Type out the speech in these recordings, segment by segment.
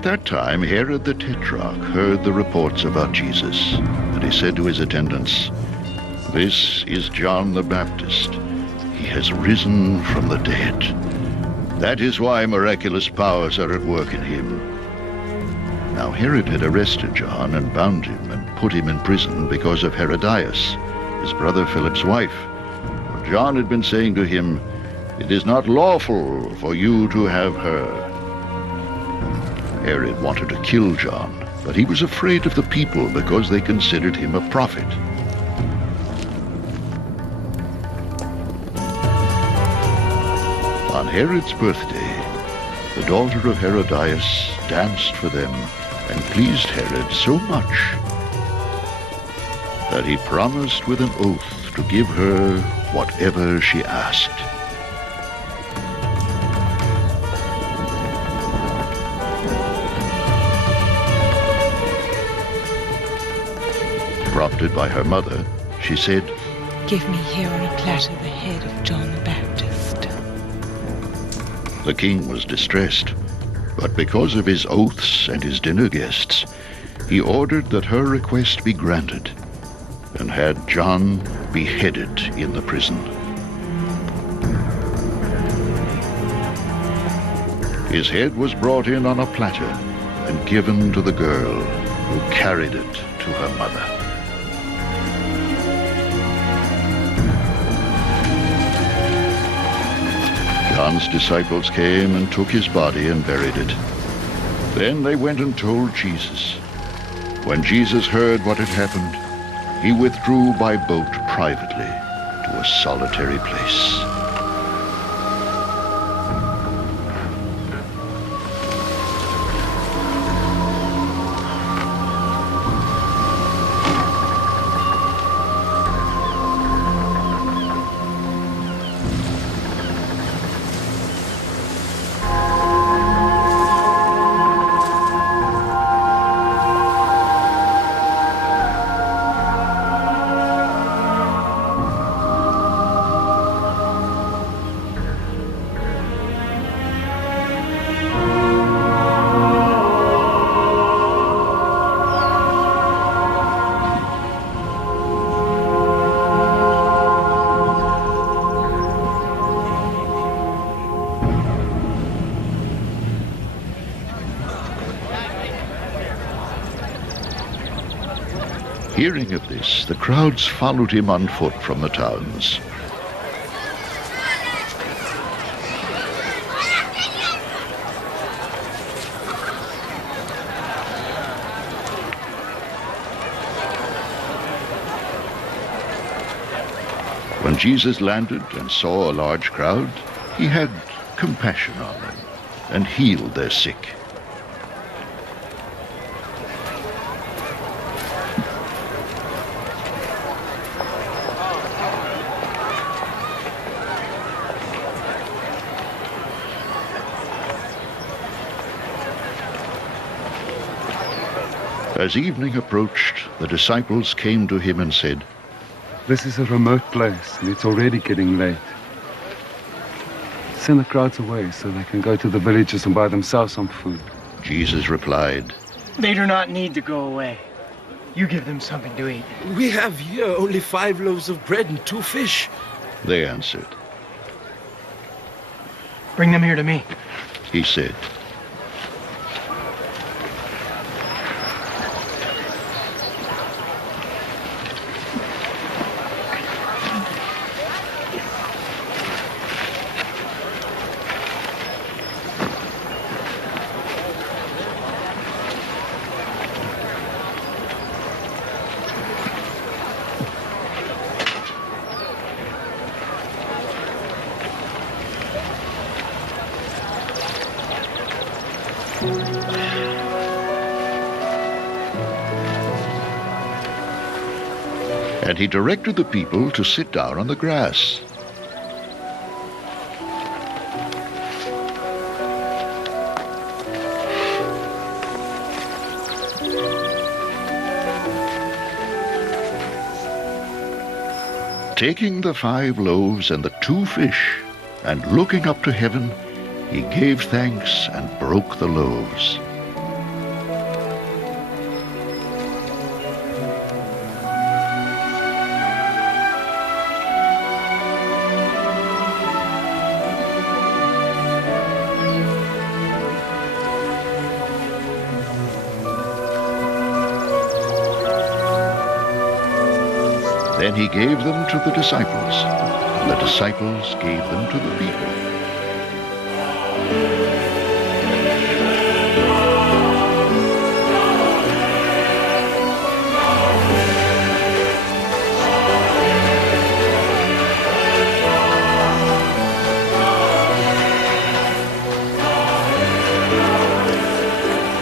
At that time, Herod the Tetrarch heard the reports about Jesus, and he said to his attendants, "This is John the Baptist. He has risen from the dead. That is why miraculous powers are at work in him." Now Herod had arrested John and bound him and put him in prison because of Herodias, his brother Philip's wife. For John had been saying to him, "It is not lawful for you to have her." Herod wanted to kill John, but he was afraid of the people because they considered him a prophet. On Herod's birthday, the daughter of Herodias danced for them and pleased Herod so much that he promised with an oath to give her whatever she asked. Prompted by her mother, she said, "Give me here on a platter the head of John the Baptist." The king was distressed, but because of his oaths and his dinner guests, he ordered that her request be granted and had John beheaded in the prison. His head was brought in on a platter and given to the girl, who carried it to her mother. John's disciples came and took his body and buried it. Then they went and told Jesus. When Jesus heard what had happened, he withdrew by boat privately to a solitary place. Hearing of this, the crowds followed him on foot from the towns. When Jesus landed and saw a large crowd, he had compassion on them and healed their sick. As evening approached, the disciples came to him and said, "This is a remote place, and it's already getting late. Send the crowds away so they can go to the villages and buy themselves some food." Jesus replied, "They do not need to go away. You give them something to eat." "We have here only 5 loaves of bread and 2 fish. They answered. "Bring them here to me." He said, and he directed the people to sit down on the grass. Taking the 5 loaves and the 2 fish, and looking up to heaven, he gave thanks and broke the loaves. Then he gave them to the disciples, and the disciples gave them to the people.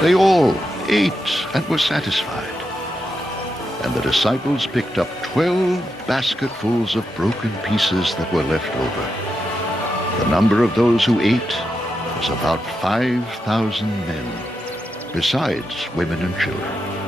They all ate and were satisfied. And the disciples picked up 12 basketfuls of broken pieces that were left over. The number of those who ate was about 5,000 men, besides women and children.